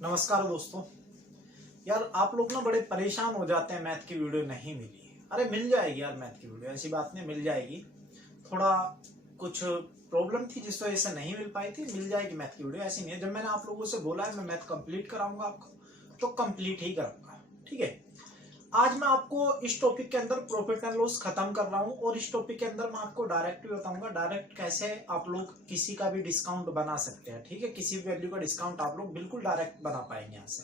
नमस्कार दोस्तों। यार आप लोग ना बड़े परेशान हो जाते हैं, मैथ की वीडियो नहीं मिली। अरे मिल जाएगी यार, मैथ की वीडियो ऐसी बात नहीं, मिल जाएगी। थोड़ा कुछ प्रॉब्लम थी जिस वजह से नहीं मिल पाई थी, मिल जाएगी मैथ की वीडियो। ऐसी नहीं है, जब मैंने आप लोगों से बोला है मैं मैथ कंप्लीट कराऊंगा आपको तो कंप्लीट ही कराऊंगा। ठीक है, आज मैं आपको इस टॉपिक के अंदर प्रॉफिट एंड लॉस खत्म कर रहा हूं और इस टॉपिक के अंदर मैं आपको डायरेक्ट भी बताऊंगा डायरेक्ट कैसे आप लोग किसी का भी डिस्काउंट बना सकते हैं। ठीक है, किसी भी वैल्यू का डिस्काउंट आप लोग बिल्कुल डायरेक्ट बना पाएंगे यहाँ से।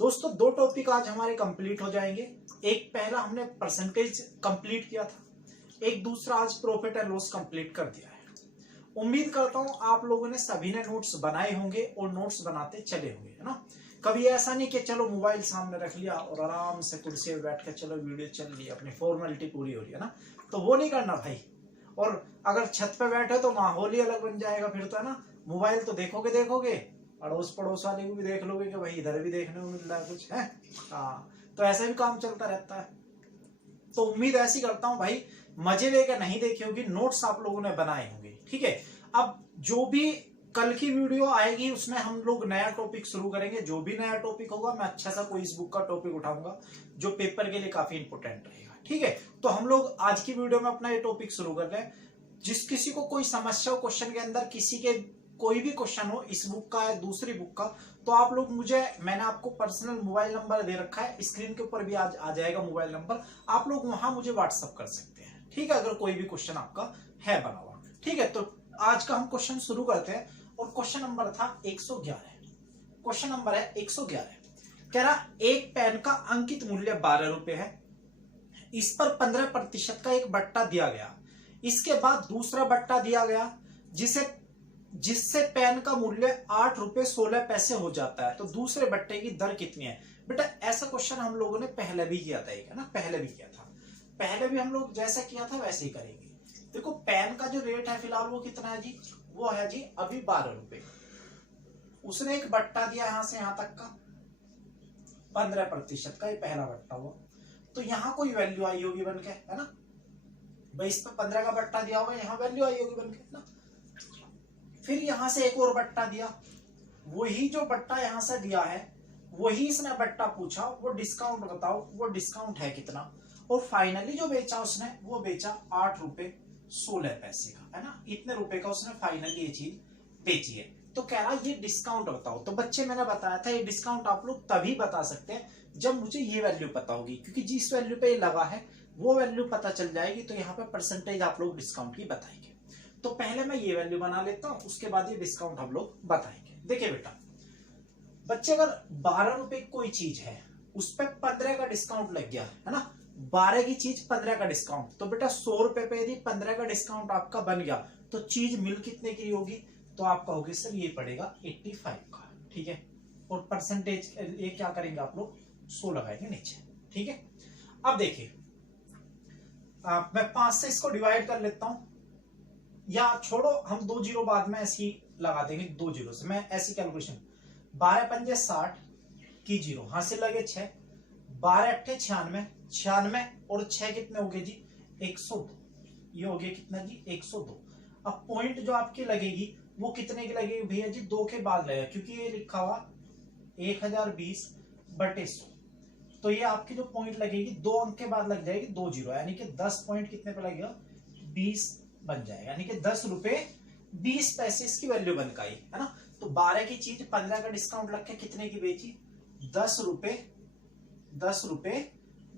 दोस्तों दो टॉपिक आज हमारे कंप्लीट हो जाएंगे। एक पहला हमने परसेंटेज कंप्लीट किया था, एक दूसरा आज प्रॉफिट एंड लॉस कंप्लीट कर दिया है। उम्मीद करता हूं आप लोगों ने सभी ने नोट्स बनाए होंगे और नोट्स बनाते चले होंगे, है ना। कभी ऐसा नहीं कि चलो मोबाइल सामने रख लिया और आराम से कुर्सी पे बैठ कर चलो वीडियो चल रही है, अपनी फॉर्मेलिटी पूरी हो रही है ना, तो वो नहीं करना भाई। और अगर छत पे बैठे तो माहौल ही अलग बन जाएगा फिर तो, है ना। मोबाइल तो देखोगे अड़ोस पड़ोस वाले को भी देख लोगे कि भाई इधर भी देखने को मिल रहा है कुछ है। हाँ, तो ऐसा भी काम चलता रहता है। तो उम्मीद ऐसी करता हूं भाई मजे लेकर नहीं देखे होगी, नोट्स आप लोगों ने बनाए होंगे। ठीक है, अब जो भी कल की वीडियो आएगी उसमें हम लोग नया टॉपिक शुरू करेंगे। जो भी नया टॉपिक होगा मैं अच्छा सा कोई इस बुक का टॉपिक उठाऊंगा जो पेपर के लिए काफी इंपोर्टेंट रहेगा। ठीक है, तो हम लोग आज की वीडियो में अपना ये टॉपिक शुरू कर रहे हैं। जिस किसी को कोई समस्या हो क्वेश्चन के अंदर, किसी के कोई भी क्वेश्चन हो इस बुक का या दूसरी बुक का, तो आप लोग मुझे, मैंने आपको पर्सनल मोबाइल नंबर दे रखा है, स्क्रीन के ऊपर भी आज आ जाएगा मोबाइल नंबर, आप लोग वहां मुझे व्हाट्सअप कर सकते हैं। ठीक है, अगर कोई भी क्वेश्चन आपका है बना हुआ। ठीक है, तो आज का हम क्वेश्चन शुरू करते हैं और क्वेश्चन नंबर था 111। क्वेश्चन नंबर है 111। कह रहा एक पेन का अंकित मूल्य 12 रुपए है, इस पर 15% का एक बट्टा दिया गया, इसके बाद दूसरा बट्टा दिया गया जिससे पेन का मूल्य 8 रुपए 16 पैसे हो जाता है, तो दूसरे बट्टे की दर कितनी है। बेटा ऐसा क्वेश्चन हम लोगों ने पहले भी किया था, एक है ना, पहले भी किया था। पहले भी हम लोग जैसा किया था वैसे ही करेंगे। देखो पेन का जो रेट है फिलहाल वो कितना है जी, वो है जी अभी 12 रुपए। उसने एक बट्टा दिया यहां से यहां तक का 15% का, ये पहला बट्टा हुआ। तो यहाँ कोई वैल्यू आई होगी बन के, है ना भाई, इस पर 15 का बट्टा दिया होगा, यहाँ वैल्यू आई होगी बन के ना। फिर यहां से एक और बट्टा दिया, वही जो बट्टा यहां से दिया है वही इसने बट्टा पूछा, वो डिस्काउंट बताओ, वो डिस्काउंट है कितना। और फाइनली जो बेचा उसने वो बेचा 8 रुपए 16 पैसे का, है ना। इतने रुपए का उसने फाइनली ये चीज बेची है। तो कह रहा ये डिस्काउंट बताओ। तो बच्चे मैंने बताया था ये डिस्काउंट आप लोग तभी बता सकते हैं जब मुझे ये वैल्यू पता होगी, क्योंकि जिस वैल्यू पे ये लगा है वो वैल्यू पता चल जाएगी तो यहाँ पे परसेंटेज आप लोग डिस्काउंट की बताएंगे। तो पहले मैं ये वैल्यू बना लेता हूं, उसके बाद ये डिस्काउंट हम लोग बताएंगे। देखिए बेटा बच्चे, अगर 12 रुपए कोई चीज है उस पर 15 का डिस्काउंट लग गया, है ना, 12 की चीज 15 का डिस्काउंट, तो बेटा 100 रुपए पे यदि 15 का डिस्काउंट आपका बन गया तो चीज मिल कितने की होगी, तो आपका होगी सर ये पड़ेगा 85 का। ठीक है, और परसेंटेज ये क्या करेंगे आप लोग 100 लगाएंगे नीचे। ठीक है, अब देखिए मैं 5 से इसको डिवाइड कर लेता हूं, या छोड़ो हम 2 जीरो बाद में ऐसी लगा देंगे, 2 जीरो से मैं ऐसी कैलकुलेशन, 12 पंजे 60 की जीरो हासिल लगे 6, 12 अट्ठे 96, 96 और 6 कितने हो गए जी 102, ये हो गया कितना जी 102। अब पॉइंट जो आपकी लगेगी वो कितने की लगेगी भैया जी, 2 के बाद लगेगा, क्योंकि ये लिखा हुआ 1020/100, तो ये आपकी जो पॉइंट लगेगी 2 अंक के बाद लग जाएगी 2 जीरो, यानी कि 10 पॉइंट कितने पे लगेगा 20 बन जाएगा, यानी कि 10 रुपए 20 पैसे इसकी वैल्यू बन गई, है ना। तो 12 की चीज 15 का डिस्काउंट लग के कितने की बेची, 10 रुपए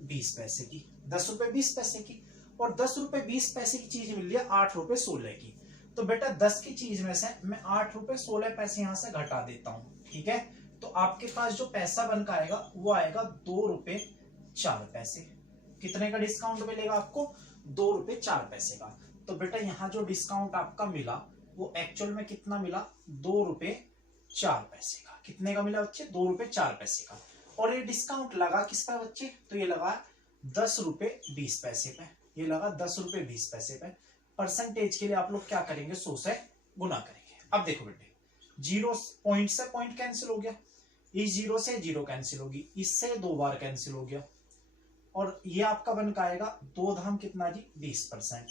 20 पैसे की, 10 रुपए 20 पैसे की। और 10 रुपए 20 पैसे की चीज मिल रही है 8 रुपए 16 की, तो बेटा 10 की चीज में से मैं 8 रुपए 16 पैसे यहां से घटा देता हूं। ठीक है, तो आपके पास जो पैसा बन का आएगा वो आएगा 2 रुपए 4 पैसे। कितने का डिस्काउंट मिलेगा आपको, 2 रुपए 4 पैसे का। तो बेटा यहाँ जो डिस्काउंट आपका मिला वो एक्चुअल में कितना मिला, 2 रुपए 4 पैसे का। कितने का मिला बच्चे, 2 रुपए 4 पैसे का। और ये डिस्काउंट लगा किस पर बच्चे, तो ये लगा 10 रुपए 20 पैसे पे, ये लगा 10 रुपए 20 पैसे पे। परसेंटेज के लिए आप लोग क्या करेंगे, 100 से गुना करेंगे। अब देखो बेटे, जीरो पॉइंट से पॉइंट कैंसिल हो गया, इस जीरो से जीरो कैंसिल होगी, इससे 2 बार कैंसिल हो गया, और ये आपका बन का आएगा 2 धाम कितना जी 20%।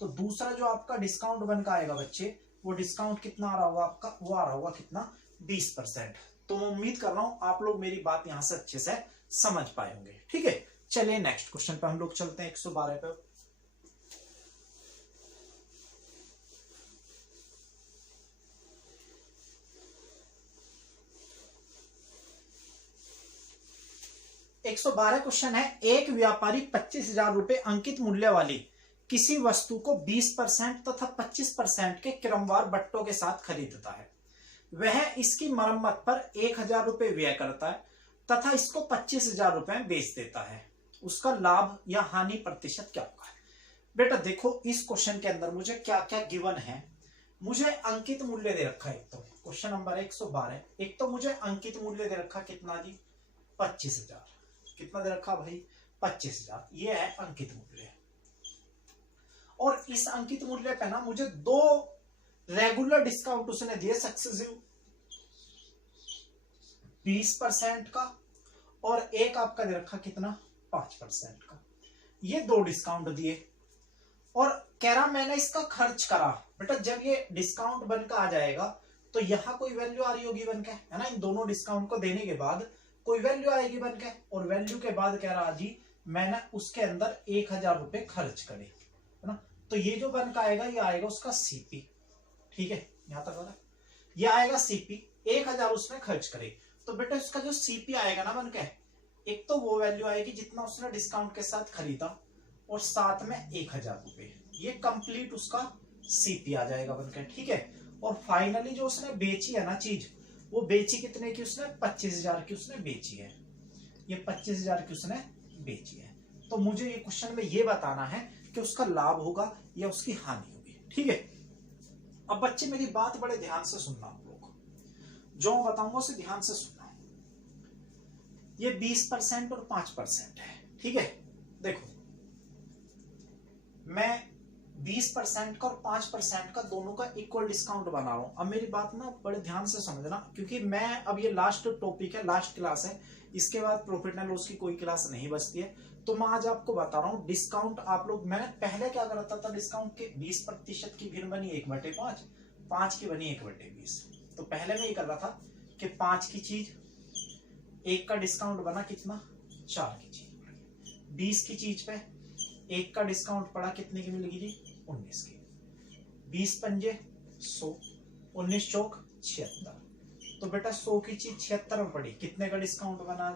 तो दूसरा जो आपका डिस्काउंट बन का आएगा बच्चे, वो डिस्काउंट कितना आ रहा होगा आपका, वो आ रहा होगा कितना 20%। तो मैं उम्मीद कर रहा हूं आप लोग मेरी बात यहां से अच्छे से समझ पाए होंगे। ठीक है, चलिए नेक्स्ट क्वेश्चन पे हम लोग चलते हैं 112 पे। एक 112 क्वेश्चन है, एक व्यापारी 25,000 रुपए अंकित मूल्य वाली किसी वस्तु को 20% तथा 25% के क्रमवार बट्टों के साथ खरीदता है। वह इसकी मरम्मत पर 1,000 रुपए व्यय करता है तथा इसको 25,000 रुपए में बेच देता है। उसका लाभ या हानि प्रतिशत क्या होगा? बेटा देखो, इस क्वेश्चन के अंदर मुझे क्या क्या गिवन है। मुझे अंकित मूल्य दे रखा है, एक तो क्वेश्चन नंबर 112, एक तो मुझे अंकित मूल्य दे रखा कितना जी, 25,000। कितना दे रखा भाई, 25,000। ये है अंकित मूल्य। और इस अंकित मूल्य पे ना मुझे 2 रेगुलर डिस्काउंट उसने दिए, सक्सेसिव 20% का, और एक आपका दे रखा कितना, 5% का। ये 2 डिस्काउंट दिए और कह रहा मैंने इसका खर्च करा। बेटा जब ये डिस्काउंट बनकर आ जाएगा तो यहां कोई वैल्यू आ रही होगी बनके, है ना। इन दोनों डिस्काउंट को देने के बाद कोई वैल्यू आएगी बनके, और वैल्यू के बाद कह रहा जी मैंने उसके अंदर 1,000 रुपए खर्च करे, है ना। तो ये जो बनकर आएगा ये आएगा उसका सीपी। ठीक है, यहां तक होगा, ये आएगा सीपी। 1,000 उसने खर्च करे तो बेटा उसका जो सीपी आएगा ना बनके, एक तो वो वैल्यू आएगी जितना उसने डिस्काउंट के साथ खरीदा, और साथ में 1,000 रुपए, ये कंप्लीट उसका सीपी आ जाएगा बनके। ठीक है, और फाइनली जो उसने बेची है ना चीज, वो बेची कितने की उसने, 25,000 की उसने बेची है। ये 25,000 की उसने बेची है। तो मुझे ये क्वेश्चन में ये बताना है कि उसका लाभ होगा या उसकी हानि होगी। ठीक है, अब बच्चे मेरी बात बड़े ध्यान से सुनना, आप लोग जो मैं बताऊंगा उसे ध्यान से सुनना। ये 20% और 5% है। ठीक है, देखो मैं 20% का और 5% का दोनों का इक्वल डिस्काउंट बना रहा हूं। अब मेरी बात ना बड़े ध्यान से समझना, क्योंकि मैं अब ये लास्ट टॉपिक है, लास्ट क्लास है, इसके बाद प्रॉफिट एंड लॉस की कोई क्लास नहीं बचती है। तो मैं आज आपको बता रहा हूं डिस्काउंट। आप लोग, मैंने पहले क्या करता था, डिस्काउंट के 20% की भिन्न बनी 1/5, 5 की बनी 1/20। तो पहले मैं ये कर रहा था कि 5 की चीज, 1 का डिस्काउंट बना कितना, 4 की चीज। 20 की चीज पे 1 का डिस्काउंट पड़ा, कितने की मिलेगी जी, 19 की। 20 पंजे 100, 19 चौक 76। तो बेटा 100 की चीज 76 में पड़ी, कितने का डिस्काउंट बना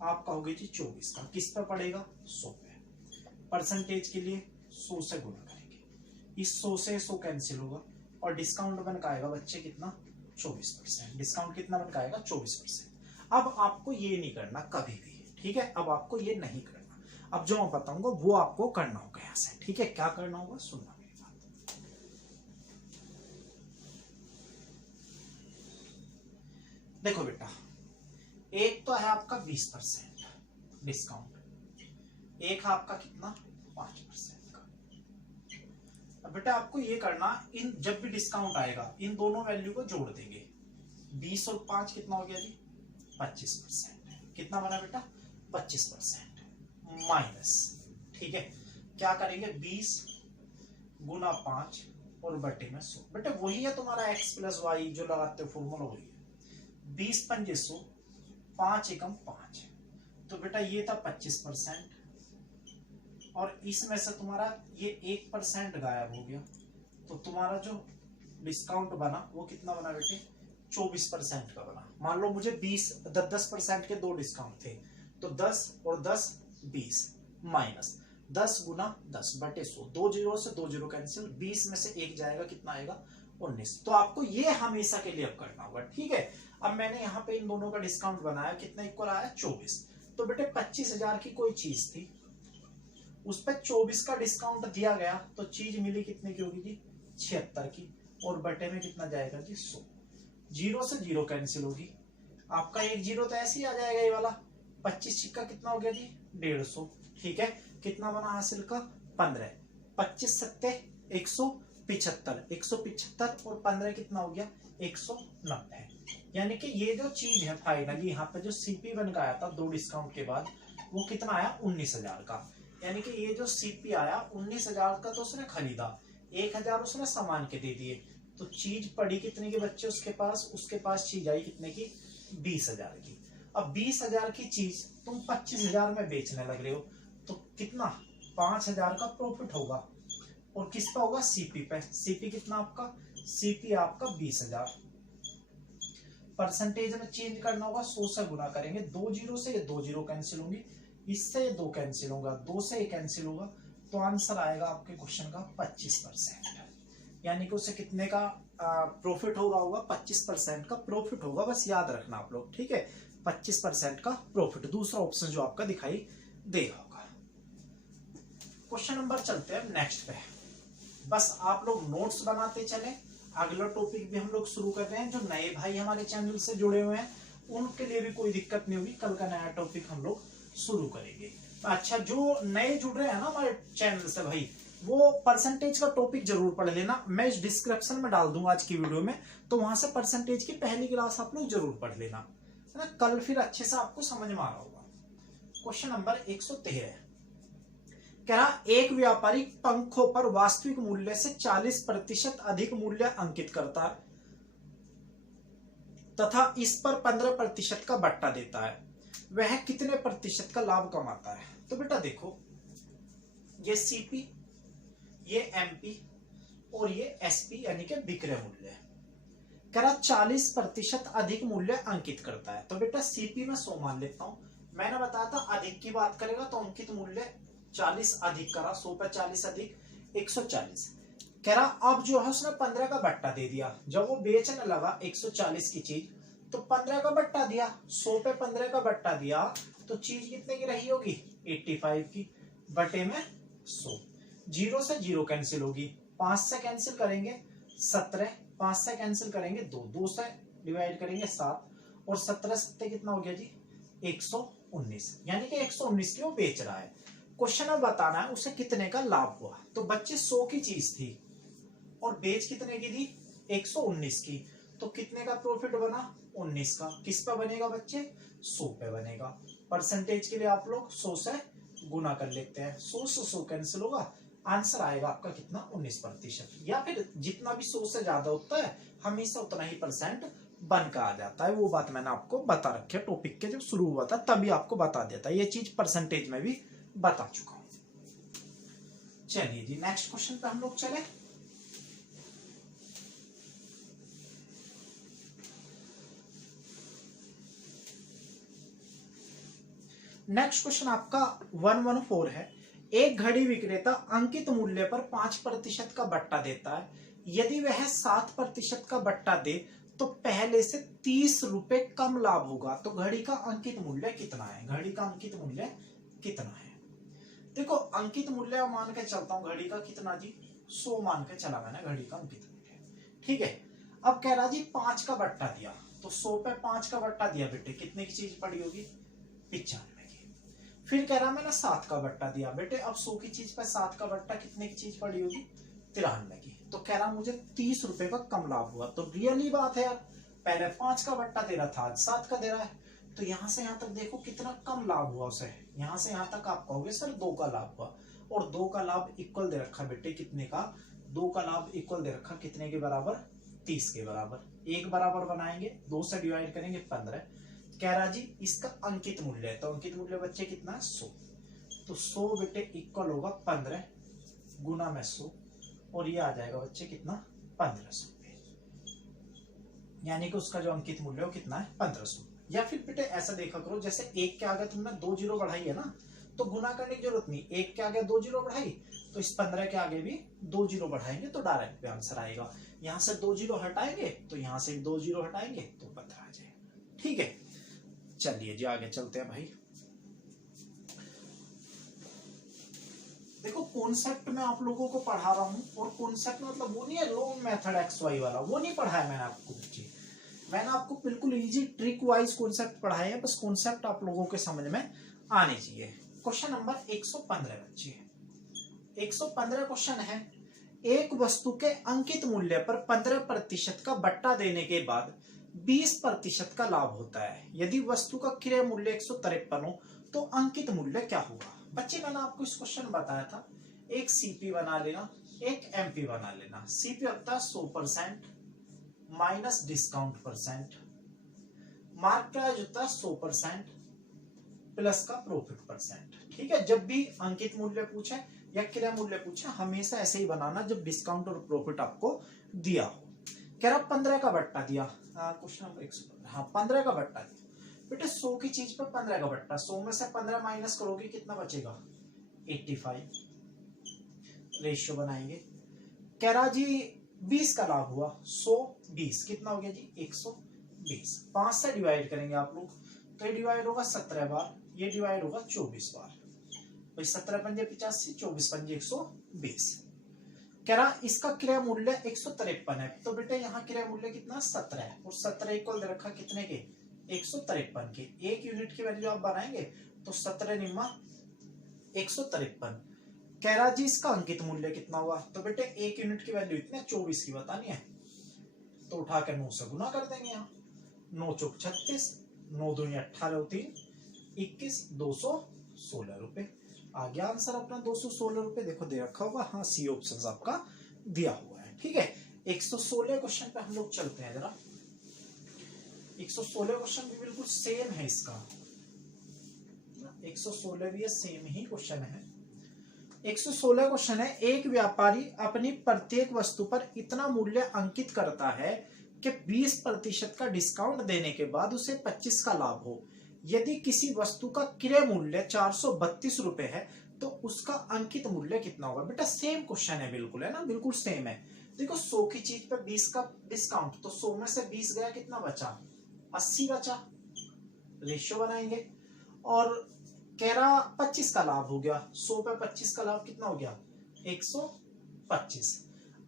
आपका, होगी जी 24 का। किस पे पड़ेगा, 100 पे। परसेंटेज के लिए 100 से गुना करेंगे, इस 100 से 100 कैंसिल होगा, और डिस्काउंट बन का आएगा बच्चे कितना, 24%। डिस्काउंट कितना बन का आएगा, 24%। अब आपको ये नहीं करना कभी भी, ठीक है, अब आपको ये नहीं करना। अब जो मैं बताऊंगा वो आपको करना होगा यहां से। ठीक है, क्या करना होगा, सुनना मेरी बात। देखो बेटा, एक तो है आपका 20% डिस्काउंट, एक है आपका कितना, 5% का। अब बेटा आपको ये करना, इन जब भी डिस्काउंट आएगा इन दोनों वैल्यू को जोड़ देंगे। 20 और 5 कितना हो गया जी, 25%। कितना बना बेटा, 25% माइनस। ठीक है, क्या करेंगे, 20 गुना 5 और बटे में 100। बेटा वही है तुम्हारा x प्लस वाई जो लगाते हो फॉर्मूला, वही है। 20 पंजे 100, 5 एकम 5। तो बेटा ये था 25%, और इसमें से तुम्हारा ये 1% गायब हो गया। तो तुम्हारा जो डिस्काउंट बना वो कितना बना बेटे, 24% का बना। मान लो मुझे 10% के 2 डिस्काउंट थे, तो 10 और 10 20 माइनस 10 गुना 10 बटे 100, 2 जीरो से 2 जीरो कैंसिल, 20 में से 1 जाएगा, कितना आएगा, 19। तो आपको ये हमेशा के लिए अब करना होगा। ठीक है, अब मैंने यहाँ पे इन दोनों का डिस्काउंट बनाया, कितना इक्वल आया, 24। तो बेटे 25,000 की कोई चीज थी, उस पर 24 का डिस्काउंट दिया गया, तो चीज मिली कितने की होगी जी, 76 की, और बटे में कितना जाएगा जी, 100। जीरो से जीरो कैंसिल होगी, आपका 1 जीरो तो ऐसे ही आ जाएगा ये वाला। 25 सिक्का कितना हो गया जी, 150। ठीक है, कितना बना हासिल का, 15। 25 सत्ते 175, 175 और 15 कितना हो गया, 190। यानी कि ये जो चीज है फाइनली यहाँ पे जो सीपी बन का आया था 2 डिस्काउंट के बाद, वो कितना आया, 19,000 का। यानी कि ये जो सीपी आया 19,000 का, तो उसने खरीदा, 1,000 उसने सामान के दे दिए, तो चीज पड़ी कितने के बच्चे उसके पास चीज आई कितने की, 20,000 की। अब 20,000 की चीज तुम 25,000 में बेचने लग रहे हो, तो कितना 5,000 का प्रॉफिट होगा। और किस पे होगा, सीपी पे। सीपी कितना आपका, सीपी आपका 20,000। परसेंटेज में चेंज करना होगा, 100 से गुना करेंगे, 2 जीरो से ये 2 जीरो कैंसिल होंगे, इससे ये 2 कैंसिल होगा, 2 से ये कैंसिल होगा, तो आंसर आएगा आपके क्वेश्चन का 25%। यानी कि उसे कितने का प्रॉफिट होगा 25% का प्रॉफिट होगा, बस याद रखना आप लोग, ठीक है, 25% का प्रॉफिट। दूसरा ऑप्शन जो आपका दिखाई देगा होगा। क्वेश्चन नंबर चलते हैं नेक्स्ट पे। बस आप लोग नोट्स बनाते चले, अगला टॉपिक भी हम लोग शुरू कर रहे हैं। जो नए भाई हमारे चैनल से जुड़े हुए हैं उनके लिए भी कोई दिक्कत नहीं होगी, कल का नया टॉपिक हम लोग शुरू करेंगे। अच्छा, जो नए जुड़ रहे हैं ना हमारे चैनल से भाई, वो परसेंटेज का टॉपिक जरूर पढ़ लेना, मैं इस डिस्क्रिप्शन में डाल दूंगा आज की वीडियो में, तो वहां से परसेंटेज की पहली क्लास आप लोग जरूर पढ़ लेना, है ना, कल फिर अच्छे से आपको समझ में आ रहा होगा। क्वेश्चन नंबर 113 कह रहा, एक व्यापारी पंखों पर वास्तविक मूल्य से 40% अधिक मूल्य अंकित करता है तथा इस पर 15% का बट्टा देता है, वह कितने प्रतिशत का लाभ कमाता है। तो बेटा देखो, ये सीपी, ये एमपी और ये एसपी यानी कि विक्रय मूल्य। कह रहा 40% अधिक मूल्य अंकित करता है, तो बेटा सीपी में 100 मान लेता हूं। मैंने बताया था अधिक की बात करेगा तो अंकित मूल्य 40 अधिक करा, 100 पे 40 अधिक 140। कह रहा अब जो है उसने 15 का बट्टा दे दिया, जब वो बेचने लगा 140 की चीज तो 15 का बट्टा दिया, 100 पे 15 का बट्टा दिया, तो चीज कितने की रही होगी 85 की, बटे में 100। जीरो से जीरो कैंसिल होगी, 5 से कैंसिल करेंगे 17, 5 से कैंसिल करेंगे 2, 2 से डिवाइड करेंगे 7, और 17 सत्ते कितना हो गया जी 119, यानी कि 119 की वो बेच रहा है। क्वेश्चन में बताना है उसे कितने का लाभ हुआ। तो बच्चे 100 की चीज थी और बेच कितने की थी 119 की, तो कितने का प्रॉफिट बना 19 का। किस पे बनेगा बच्चे 100 पे बनेगा। परसेंटेज के लिए आप लोग 100 से गुना कर लेते हैं, 100 से 100 कैंसिल होगा, आंसर आएगा आपका कितना 19%, या फिर जितना भी 100 से ज्यादा होता है हमेशा उतना ही परसेंट बन का आ जाता है। वो बात मैंने आपको बता रखी है, टॉपिक के जब शुरू हुआ था तभी आपको बता देता है, ये चीज परसेंटेज में भी बता चुका हूं। चलिए जी नेक्स्ट क्वेश्चन पे हम लोग चले। नेक्स्ट क्वेश्चन आपका 114 है। एक घड़ी विक्रेता अंकित मूल्य पर 5% का बट्टा देता है, यदि वह 7% का बट्टा दे तो पहले से 30 रुपए कम लाभ होगा। तो घड़ी का अंकित मूल्य कितना है, घड़ी का अंकित मूल्य कितना है। देखो अंकित मूल्य मान के चलता हूं, घड़ी का कितना जी 100 मान के चला मैंने घड़ी का अंकित मूल्य, ठीक है। अब कह रहा जी 5 का बट्टा दिया, तो 100 पे 5 का बट्टा दिया बेटे, कितने की चीज पड़ी होगी 95 की। फिर कह रहा मैंने 7 का बट्टा दिया बेटे, अब 100 की चीज पे 7 का बट्टा कितने की चीज पड़ी होगी 93 की। तो कह रहा मुझे 30 रुपए का कम लाभ हुआ। तो रियली बात है यार, पहले 5 का बट्टा दे रहा था, आज 7 का दे रहा है, तो यहां से यहां तक देखो कितना कम लाभ हुआ उसे। यहां से यहां तक आप कहोगे सर 2 का लाभ हुआ, और 2 का लाभ इक्वल दे रखा बेटे कितने का, 2 का लाभ इक्वल दे रखा कितने के बराबर 30 के बराबर। एक बराबर बनाएंगे, 2 से डिवाइड करेंगे 15। कह रहा जी इसका अंकित मूल्य है, तो अंकित मूल्य बच्चे कितना है 100, तो 100 बेटे इक्वल होगा 15 गुना में 100, और ये आ जाएगा बच्चे कितना 1500, यानी कि उसका जो अंकित मूल्य है कितना है 1500। या फिर बेटे ऐसा देखा करो, जैसे एक के आगे तुमने 2 जीरो बढ़ाई है ना, तो गुना करने की जरूरत नहीं, एक के आगे 2 जीरो बढ़ाई तो इस 15 के आगे भी 2 जीरो बढ़ाएंगे तो डायरेक्ट आंसर आएगा। यहां से 2 जीरो हटाएंगे तो यहां से 2 जीरो हटाएंगे तो 15 आ जाएगा, ठीक है। चलिए जी आगे चलते हैं भाई। देखो कॉन्सेप्ट में आप लोगों को पढ़ा रहा हूं, और कॉन्सेप्ट मतलब वो नहीं है लॉन्ग मेथड एक्स वाई वाला, वो नहीं पढ़ाया मैंने आपको बच्चे, मैंने आपको बिल्कुल इजी ट्रिक वाइज कॉन्सेप्ट पढ़ाए हैं, बस कॉन्सेप्ट आप लोगों के समझ में आने चाहिए। क्वेश्चन नंबर 115 बच्चे, 115 क्वेश्चन है। एक वस्तु के अंकित मूल्य पर 15% का बट्टा देने के बाद 20% का लाभ होता है, यदि वस्तु का क्रय मूल्य 153 हो तो अंकित मूल्य क्या होगा। बच्चे मैंने आपको इस क्वेश्चन बताया था, एक सीपी बना लेना, एक एमपी बना लेना। सीपी होता है 100% minus discount percent mark price होता है 100% प्लस का प्रॉफिट परसेंट। ठीक है, जब भी अंकित मूल्य पूछे या क्रय मूल्य पूछे हमेशा ऐसे ही बनाना जब डिस्काउंट और प्रॉफिट आपको दिया हो। कह रहा 15 का बट्टा दिया, क्वेश्चन नंबर 115, हाँ 15 का बट्टा दिया बेटे 100 की चीज पर 15 का बट्टा, 100 में से 15 माइनस करोगे कितना बचेगा 85, रेशियो बनाएंगे। कह रहा जी 20 का लाभ हुआ, 100 20 कितना हो गया जी 120, 5 से डिवाइड करेंगे आप लोग तो ये डिवाइड होगा 17 बार, ये डिवाइड होगा 24 बार, भाई 17 पंजे 85, 24 पंजे 120। कह रहा इसका क्रय मूल्य 153 है, तो बेटे यहाँ क्रय मूल्य कितना 17 है और 17 इक्वल दे रखा कितने के 153 के। एक यूनिट की वैल्यू आप बनाएंगे तो 17 निम्मा 153। कह रहा जी इसका अंकित मूल्य कितना हुआ, तो बेटे एक यूनिट की वैल्यू इतने 24 की बतानी है तो उठा कर 9 से गुना कर देंगे। यहाँ 9 चौक 36, 9 दूनी 18 3 21, 216 रुपए आ गया आंसर अपना 216 रुपए। देखो दे रखा होगा, हाँ सी ऑप्शन आपका दिया हुआ है। ठीक है, 116 क्वेश्चन पे हम लोग चलते हैं जरा। 116 क्वेश्चन भी बिल्कुल सेम है इसका, 116 भी सेम ही क्वेश्चन है। 116 क्वेश्चन है, एक व्यापारी अपनी प्रत्येक वस्तु पर इतना मूल्य अंकित करता है कि 20% का डिस्काउंट देने के बाद उसे 25 का लाभ हो। यदि किसी वस्तु का क्रय मूल्य 432 रुपए है तो उसका अंकित मूल्य कितना होगा। बेटा सेम क्वेश्चन है बिल्कुल, है ना, बिल्कुल सेम है। देखो 100 की चीज पे 20 का डिस्काउंट, तो 100 में से 20 गया कितना बचा 80 बचा, रेशियो बनाएंगे। और कह रहा 25 का लाभ हो गया, 100 पे 25 का लाभ कितना हो गया 125।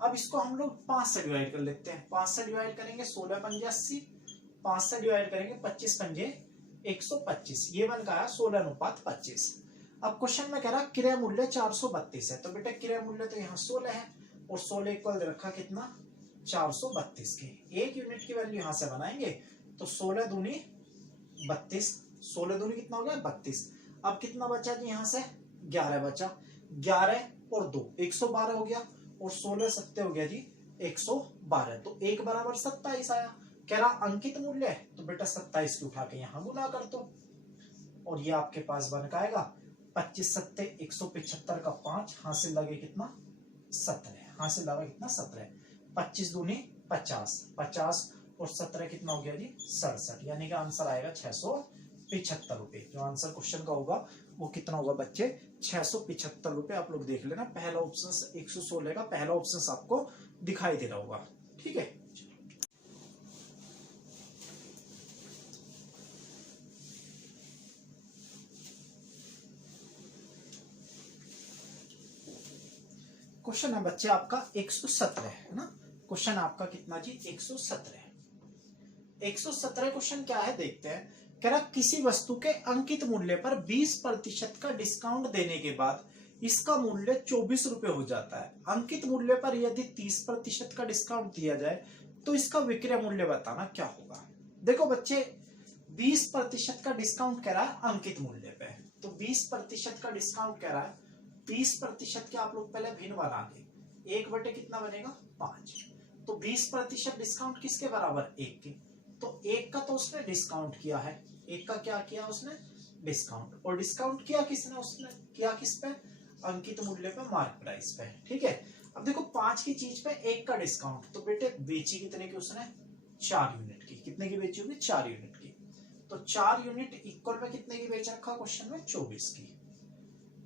अब इसको हम लोग 5 से डिवाइड कर लेते हैं, 5 से डिवाइड करेंगे 16 पंजे 80, 5 से डिवाइड करेंगे 25 पंजे 125, ये बन गया 16:25। अब क्वेश्चन में कह रहा क्रय मूल्य 432 है, तो बेटा क्रय मूल्य तो यहाँ 16 है और 16 इक्वल दे रखा कितना 432 के। एक यूनिट की वैल्यू यहाँ से बनाएंगे तो 16 दूनी 32, 16 दूनी कितना हो गया 32। अब कितना बचा जी यहाँ से 11 बचा, 11 और 2 112 हो गया और 16 सत्ते हो गया जी 112, तो 1 बराबर 27 आया। कह रहा अंकित मूल्य है तो बेटा 27 की उठा के यहां गुना कर दो और ये आपके पास बन का आएगा 25 सत्ते 175 का 5, हासिल लगे कितना 17, हासिल लगा कितना 17, 25 दूनी 50, 50 और 17 कितना हो गया जी 67, यानी कि आंसर आएगा 675 रुपए। जो आंसर क्वेश्चन का होगा वो कितना होगा बच्चे 675 रुपए। आप लोग देख लेना, पहला ऑप्शन 116 का पहला ऑप्शन आपको दिखाई दे रहा होगा। ठीक है, क्वेश्चन है बच्चे आपका 117 है ना, क्वेश्चन आपका कितना जी 117। 117 क्वेश्चन क्या है देखते हैं। कह रहा किसी वस्तु के अंकित मूल्य पर 20% का डिस्काउंट देने के बाद इसका मूल्य 24 रुपए हो जाता है। अंकित मूल्य पर यदि 30% का डिस्काउंट दिया जाए तो इसका विक्रय मूल्य बताना क्या होगा। देखो बच्चे 20% का डिस्काउंट कह रहा है अंकित मूल्य पे, तो 20% का डिस्काउंट कह रहा है 20% के आप लोग पहले भिन्न बना दे, 1 बटे कितना बनेगा 5, तो 20% डिस्काउंट किसके बराबर 1 के, तो 1 का तो उसने डिस्काउंट किया है, 1 का क्या किया उसने डिस्काउंट, और डिस्काउंट किया किसने उसने किया किस पे अंकित मूल्य पे मार्क प्राइस पे। ठीक है, अब देखो 5 की चीज पे 1 का डिस्काउंट, तो बेटे बेची कितने की उसने 4 यूनिट की, कितने की बेची होगी 4 यूनिट की, तो 4 यूनिट इक्वल में कितने की बेच रखा क्वेश्चन में 24 की।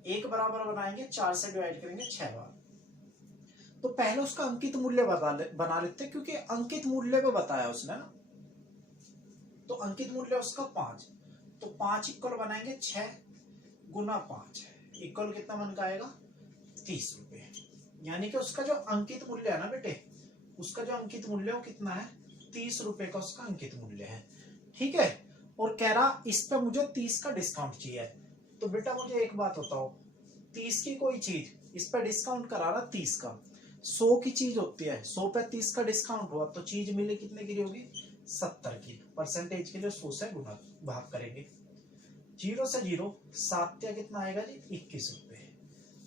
1 बराबर बनाएंगे 4 से डिवाइड करेंगे 6 बार, तो पहले उसका अंकित मूल्य बना लेते क्योंकि अंकित मूल्य पे बताया उसने ना, तो अंकित मूल्य उसका 5, तो 5 इक्वल बनाएंगे 6 गुना 5 इक्वल कितना बन का आएगा 30 रुपए, यानी कि उसका जो अंकित मूल्य है ना बेटे, उसका जो अंकित मूल्य वो कितना है 30 रुपए का उसका अंकित मूल्य है। ठीक है, और कह रहा इस पे मुझे 30 का डिस्काउंट चाहिए, तो बेटा मुझे एक बात बताओ 30 की कोई चीज इस पर डिस्काउंट करा रहा 30 का, 100 की चीज होती है 100 पे 30 का डिस्काउंट हुआ तो चीज मिले कितने की होगी 70 की, परसेंटेज के लिए 100 से गुना भाग करेंगे, 0 से 0 7 या कितना आएगा जी 21 रुपए।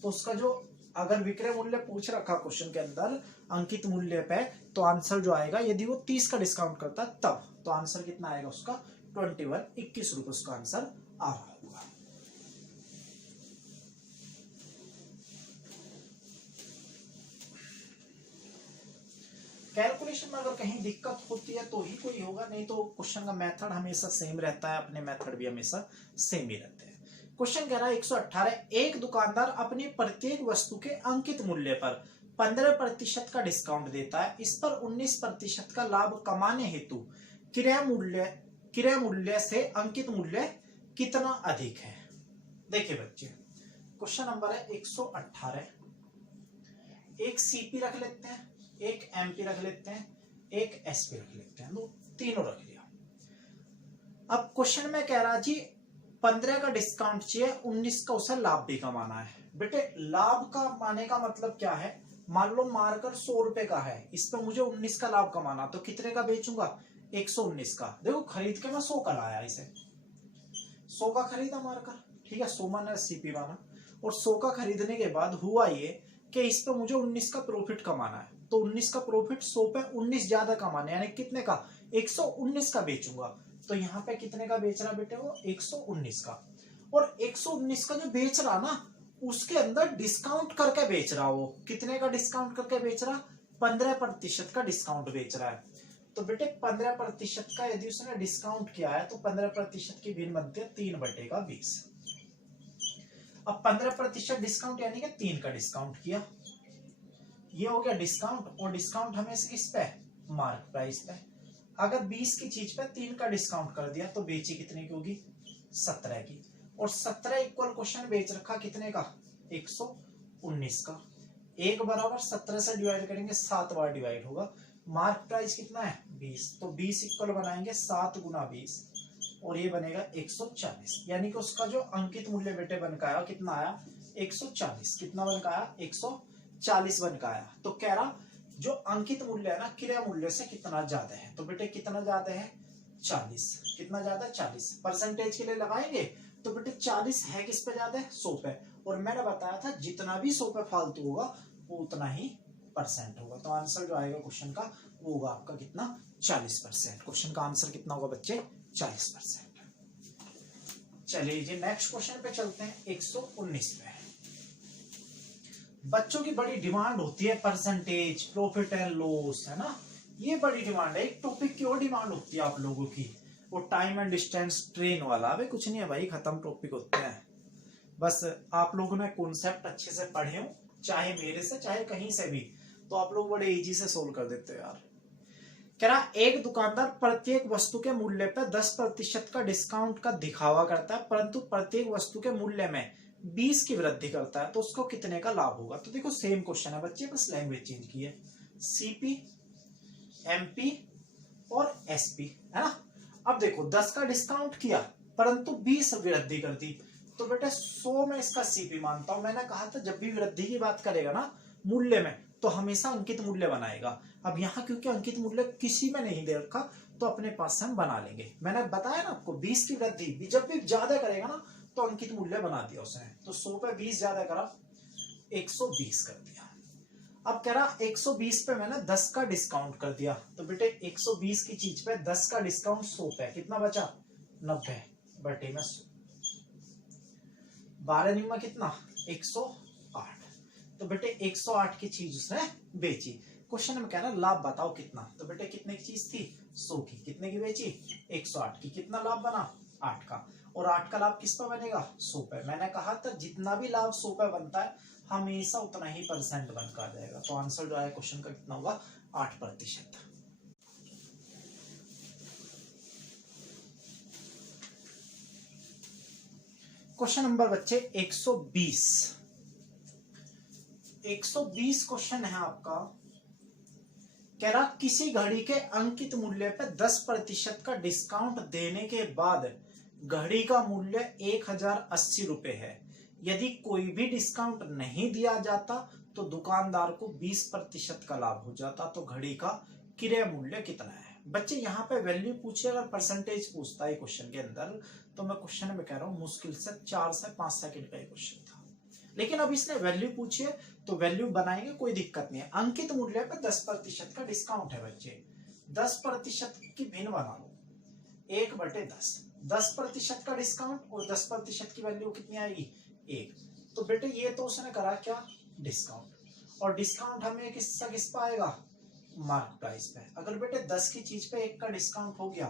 तो उसका जो अगर विक्रय मूल्य पूछ रखा क्वेश्चन के अंदर अंकित मूल्य पे, तो आंसर जो आएगा यदि वो 30 का डिस्काउंट करता है तब, तो आंसर कितना आएगा उसका 21 रुपए उसका आंसर आ रहा होगा। कैलकुलेशन में अगर कहीं दिक्कत होती है तो ही कोई होगा, नहीं तो क्वेश्चन का मेथड हमेशा सेम रहता है, अपने मेथड भी हमेशा सेम ही रहते हैं। क्वेश्चन कह रहा है 118, एक दुकानदार अपनी प्रत्येक वस्तु के अंकित मूल्य पर 15% का डिस्काउंट देता है। इस पर 19% का लाभ कमाने हेतु क्रय मूल्य से अंकित मूल्य कितना अधिक है। देखिए बच्चे, क्वेश्चन नंबर है 118, एक सीपी रख लेते हैं, एक एमपी रख लेते हैं, एक एसपी रख लेते हैं, तीनों रख लिया। अब क्वेश्चन में कह रहा जी 15 का डिस्काउंट चाहिए, 19 का उसे लाभ भी कमाना है। बेटे लाभ का माने का मतलब क्या है, मान लो मार्कर 100 रुपए का है, इस पर मुझे 19 का लाभ कमाना, तो कितने का बेचूंगा, 119 का। देखो खरीद के मैं 100 का लाया, इसे 100 का खरीदा मार्कर, ठीक है, 100 माना सीपी माना, और 100 का खरीदने के बाद हुआ ये कि इस पे मुझे 19 का प्रॉफिट कमाना है, तो 19 का प्रॉफिट 100 पे 19 ज्यादा कमाना है, यानी कितने का, 119 का बेचूंगा। तो यहाँ पे कितने का बेच रहा बेटे वो, 119 का। और 119 का जो बेच रहा ना, उसके अंदर डिस्काउंट करके बेच रहा, वो कितने का डिस्काउंट करके बेच रहा, 15% का डिस्काउंट बेच रहा है। तो बेटे 15% का यदि उसने डिस्काउंट किया है तो 15% की भिन्न बनती है 3/20। अब 15% डिस्काउंट यानी कि 3 का डिस्काउंट किया, ये हो गया डिस्काउंट, और डिस्काउंट हमेशा किस पे, मार्क प्राइस पे। अगर 20 की चीज पे 3 का डिस्काउंट कर दिया तो बेची कितने की होगी, 17 की, और 17 इक्वल क्वेश्चन बेच रखा कितने का, 119 का। 1 बराबर 17 से डिवाइड करेंगे 7 बार डिवाइड होगा, मार्क प्राइस कितना है 20, तो 20 इक्वल बनाएंगे 7 गुना 20, और ये बनेगा 140, यानी कि उसका जो अंकित मूल्य बेटे बन का आया कितना आया, 140। कितना बन का आया, 140 बन का आया। तो कह रहा जो अंकित मूल्य है ना क्रय मूल्य से कितना ज्यादा है, तो बेटे कितना ज्यादा है, 40। कितना ज्यादा है, 40। परसेंटेज के लिए लगाएंगे तो बेटे 40 है किस पे ज्यादा है, 100 पे, और मैंने बताया था जितना भी 100 पे फालतू होगा वो उतना ही परसेंट होगा। तो आंसर जो आएगा क्वेश्चन का वो होगा आपका कितना, 40%। क्वेश्चन का आंसर कितना होगा बच्चे, 40%। चलिए जी नेक्स्ट क्वेश्चन पे चलते हैं, 119 पे। बच्चों की बड़ी डिमांड होती है परसेंटेज, प्रॉफिट एंड लॉस, है ना, ये बड़ी डिमांड है। एक टॉपिक की और डिमांड होती है आप लोगों की, वो टाइम एंड डिस्टेंस ट्रेन वाला। अबे कुछ नहीं है भाई, खत्म टॉपिक होते हैं, बस आप लोगों ने कॉन्सेप्ट अच्छे से पढ़े हो, चाहे मेरे से चाहे कहीं से भी, तो आप लोग बड़े इजी से सोल्व कर देते हो यार। कह रहा एक दुकानदार प्रत्येक वस्तु के मूल्य पर 10% का डिस्काउंट का दिखावा करता है, परंतु प्रत्येक वस्तु के मूल्य में 20 की वृद्धि करता है, तो उसको कितने का लाभ होगा। तो देखो सेम क्वेश्चन है बच्चे, बस लैंग्वेज चेंज की है, सीपी, एमपी और एसपी, है ना। अब देखो 10 का डिस्काउंट किया परंतु 20 वृद्धि कर दी, तो बेटा 100 में इसका सीपी मानता हूं। मैंने कहा था जब भी वृद्धि की बात करेगा ना मूल्य में तो हमेशा अंकित मूल्य बनाएगा। अब यहाँ क्योंकि अंकित मूल्य किसी में नहीं दे रखा तो अपने पास से हम बना लेंगे। मैंने बताया ना आपको 20 की वृद्धि जब भी ज्यादा करेगा ना तो अंकित मूल्य बना दिया उसने, तो 100 पे 20 ज्यादा करा 120 कर दिया। अब कह रहा 120 पे मैंने 10 का डिस्काउंट कर दिया, तो बेटे 120 की चीज पे 10 का डिस्काउंट 100 पे कितना बचा 90 बटे में 100, 12 निम्मा कितना 108, तो बेटे 108 की चीज उसने बेची। क्वेश्चन में कह रहा लाभ बताओ कितना, तो बेटे कितने की चीज थी 100 की, कितने की बेची 108 की, कितना लाभ बना 8 का, और 8 का लाभ किस पर बनेगा 100 पे। मैंने कहा था जितना भी लाभ 100 पे बनता है हमेशा उतना ही परसेंट बनकर आ जाएगा। तो आंसर जो है क्वेश्चन का कितना होगा 8%। क्वेश्चन नंबर बच्चे 120 क्वेश्चन है आपका। कह रहा किसी घड़ी के अंकित मूल्य पे 10% का डिस्काउंट देने के बाद घड़ी का मूल्य 1080 रुपए है। यदि कोई भी डिस्काउंट नहीं दिया जाता तो दुकानदार को 20% का लाभ हो जाता, तो घड़ी का क्रय मूल्य कितना है। बच्चे यहाँ पे वैल्यू पूछे, अगर परसेंटेज पूछता है क्वेश्चन के अंदर तो मैं क्वेश्चन में कह रहा हूँ मुश्किल से 4 से 5 सेकंड का क्वेश्चन था, लेकिन अब इसने वैल्यू पूछी है तो वैल्यू बनाएंगे, कोई दिक्कत नहीं है। अंकित मूल्य पे 10% का डिस्काउंट है बच्चे, 10% की भिन्न बना लो, 1/10, 10% का डिस्काउंट और 10% की वैल्यू कितनी आएगी 1। तो बेटे ये तो उसने करा क्या डिस्काउंट, और डिस्काउंट हमें किस पे आएगा मार्क प्राइस पे। अगर बेटे 10 की चीज पे 1 का डिस्काउंट हो गया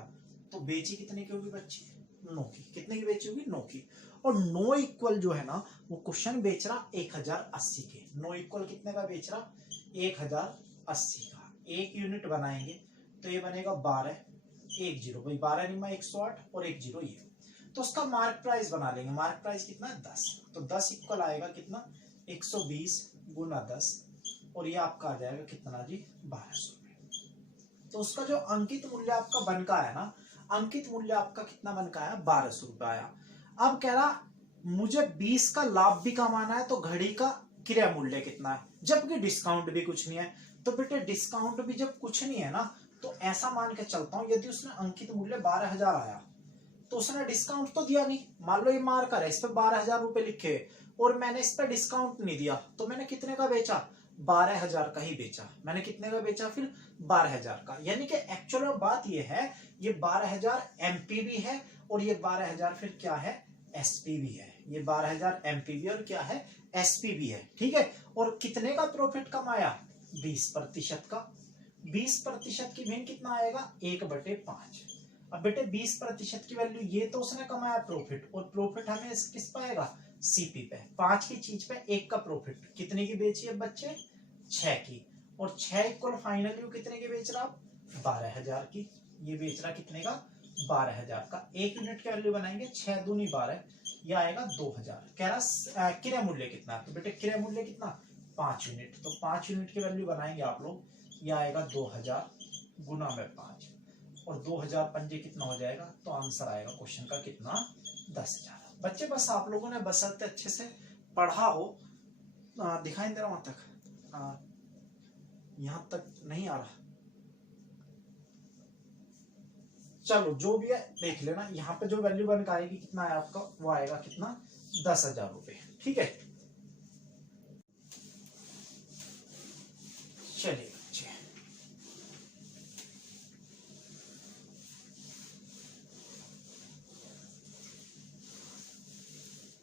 तो बेची कितने की होगी बच्ची 9 की। कितने की बेची होगी 9 की। और 9 इक्वल जो है ना वो क्वेश्चन बेच रहा 1080 के। 9 इक्वल कितने का बेच रहा 1080 का। एक यूनिट बनाएंगे तो ये बनेगा 12 1 0 भाई 12 निमा 108 और 1 0 ये। तो उसका मार्क प्राइस बना लेंगे। मार्क प्राइस कितना है 10। तो 10 इक्वल आएगा कितना 120 गुना 10 और ये आपका आ जाएगा कितना जी 1200 रुपए। तो उसका जो अंकित मूल्य आपका बन का है ना, अंकित मूल्य आपका कितना बन का आया 1200 रुपए आया। अब कह रहा मुझे 20 का लाभ भी कमाना है तो घड़ी का क्रय मूल्य कितना है, जबकि डिस्काउंट भी कुछ नहीं है। तो बेटे डिस्काउंट भी जब कुछ नहीं है ना तो ऐसा मान के चलता हूं यदि उसने अंकित मूल्य 12,000 आया तो उसने डिस्काउंट तो दिया नहीं। मान लो ये मार्कर है, इस पे 12,000 रुपए लिखे और मैंने इस पे डिस्काउंट नहीं दिया तो मैंने कितने का बेचा 12,000 का ही बेचा। मैंने कितने का बेचा फिर 12,000 का। यानी कि एक्चुअल में बात ये है ये 12,000 एमपीवी है और ये 12,000 फिर क्या है एसपीवी है। ये 12,000 एमपीवी और क्या है एसपीवी है। ठीक है। और कितने का प्रॉफिट कमाया 20% का। 20% की मीन कितना आएगा 1/5। अब बेटे 20% की वैल्यू ये तो उसने कमाया प्रॉफिट, और प्रॉफिट हमें किस पे आएगा सीपी पे। 5 की चीज पे 1 का प्रॉफिट। कितने की बेची है बच्चे 6 की। और 6 इक्वल फाइनली वो कितने की बेच रहा 12,000 की। ये बेच रहा कितने का 12,000 का। 1 यूनिट की वैल्यू बनाएंगे 6 दूनी 12 ये आएगा 2,000। कह रहा क्रय मूल्य कितना है तो बेटे क्रय मूल्य कितना 5 यूनिट। तो 5 यूनिट की वैल्यू बनाएंगे आप लोग, ये आएगा 2,000 गुना में 5 और 2,000 पंजे कितना हो जाएगा। तो आंसर आएगा क्वेश्चन का कितना 10,000। बच्चे बस आप लोगों ने बशर्ते अच्छे से पढ़ा हो। दिखाई दे रहा वहां तक, यहां तक नहीं आ रहा। चलो जो भी है देख लेना। यहाँ पे जो वैल्यू बन के आएगी कितना है आपका वो आएगा कितना 10,000 रुपए। ठीक है। चलिए बच्चे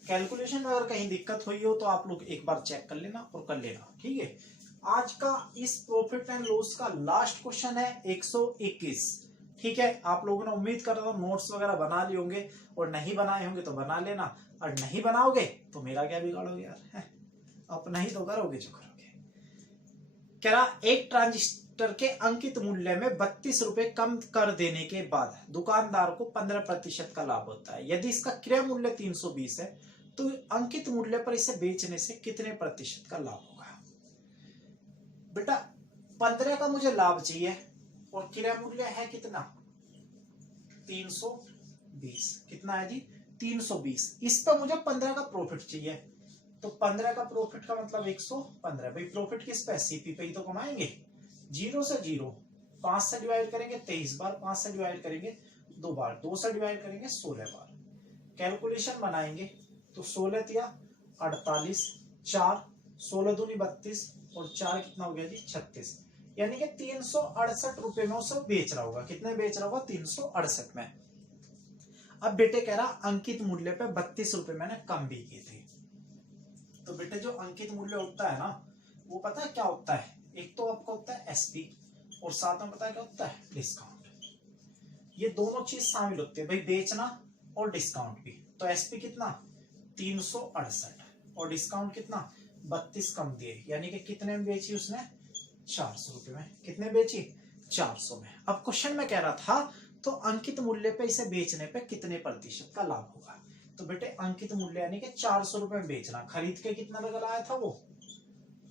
कैलकुलेशन में अगर कहीं दिक्कत हुई हो तो आप लोग एक बार चेक कर लेना और कर लेना। ठीक है। आज का इस प्रॉफिट एंड लॉस का लास्ट क्वेश्चन है 121। ठीक है। आप लोगों ने उम्मीद कर रहा था नोट्स वगैरह बना लिए होंगे, और नहीं बनाए होंगे तो बना लेना, और नहीं बनाओगे तो मेरा क्या बिगाड़ोगे यार, अपना ही तो करोगे जो करोगे। कह रहा एक ट्रांजिस्टर के अंकित मूल्य में 32 रुपए कम कर देने के बाद दुकानदार को 15% का लाभ होता है। यदि इसका क्रय मूल्य 320 है तो अंकित मूल्य पर इसे बेचने से कितने प्रतिशत का लाभ होगा। बेटा 15 का मुझे लाभ चाहिए और क्रय मूल्य है कितना 320। कितना है जी 320। इस पर मुझे 15 का प्रॉफिट चाहिए। तो 15 का प्रॉफिट का मतलब 115। भाई प्रॉफिट किस पे सीपी पे ही तो कमाएंगे। 0 से 0 5 से डिवाइड करेंगे 23 बार, 5 से डिवाइड करेंगे 2 बार, 2 से डिवाइड करेंगे 16 बार। कैलकुलेशन बनाएंगे तो 16 तिया 48, 4 16 दूनी 32 और 4 कितना हो गया जी 36। यानी कि 368 रुपए में उसे बेच रहा होगा। कितने बेच रहा होगा 368 में। अब बेटे कह रहा अंकित मूल्य पे 32 रुपए मैंने कम भी किए थे। तो बेटे जो अंकित मूल्य होता है ना वो पता है क्या होता है, एक तो आपका होता है एसपी और साथ में पता है क्या होता है डिस्काउंट। ये दोनों चीज शामिल होती है भाई, बेचना और डिस्काउंट भी। तो एसपी कितना 368 और डिस्काउंट कितना 32 कम दिए। यानी कि कितने में बेची उसने 400 रुपए में। कितने बेची 400 में। अब क्वेश्चन में कह रहा था तो अंकित मूल्य पे इसे बेचने पे कितने प्रतिशत का लाभ होगा। तो बेटे अंकित मूल्य यानी कि 400 रुपए में बेचना, खरीद के कितना लगा लाया था वो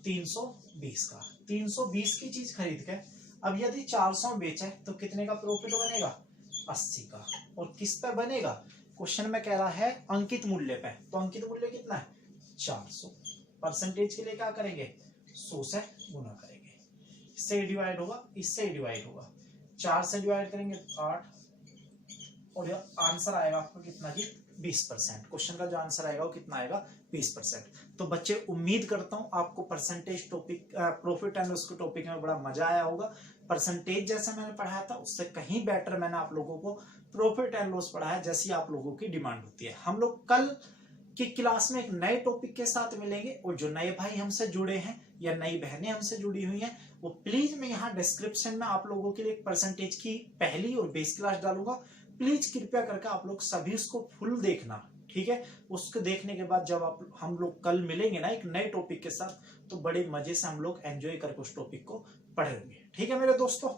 320 का। 320 की चीज खरीद के अब यदि 400 में बेचे तो कितने का प्रॉफिट बनेगा 80 का। और किस पे बनेगा क्वेश्चन में कह रहा है अंकित मूल्य पे। तो अंकित मूल्य कितना है 400। परसेंटेज के लिए क्या करेंगे 100 से गुना करेंगे। इससे डिवाइड होगा, इससे डिवाइड होगा। 4 से डिवाइड करेंगे 8 और आंसर आएगा आपको कितना जी 20%। क्वेश्चन का जो आंसर आएगा वो कितना आएगा 20%। तो बच्चे उम्मीद करता हूं आपको percentage topic profit and loss के टॉपिक में बड़ा मजा आया होगा। परसेंटेज जैसा मैंने पढ़ाया था उससे कहीं बेटर मैंने आप लोगों को प्रॉफिट एंड लॉस पढ़ाया, जैसी आप लोगों की डिमांड होती है। हम लोग कल की क्लास में एक नए टॉपिक के साथ मिलेंगे, और जो नए भाई हमसे जुड़े हैं या नई बहनें हमसे जुड़ी हुई हैं, वो प्लीज मैं यहाँ डिस्क्रिप्शन में आप लोगों के लिए एक परसेंटेज की पहली और बेस क्लास डालूंगा। प्लीज कृपया करके आप लोग सभी उसको फुल देखना, ठीक है। उसको देखने के बाद जब हम लोग कल मिलेंगे ना एक नए टॉपिक के साथ, तो बड़े मजे से हम लोग एंजॉय करके उस टॉपिक को पढ़ेंगे, ठीक है मेरे दोस्तों।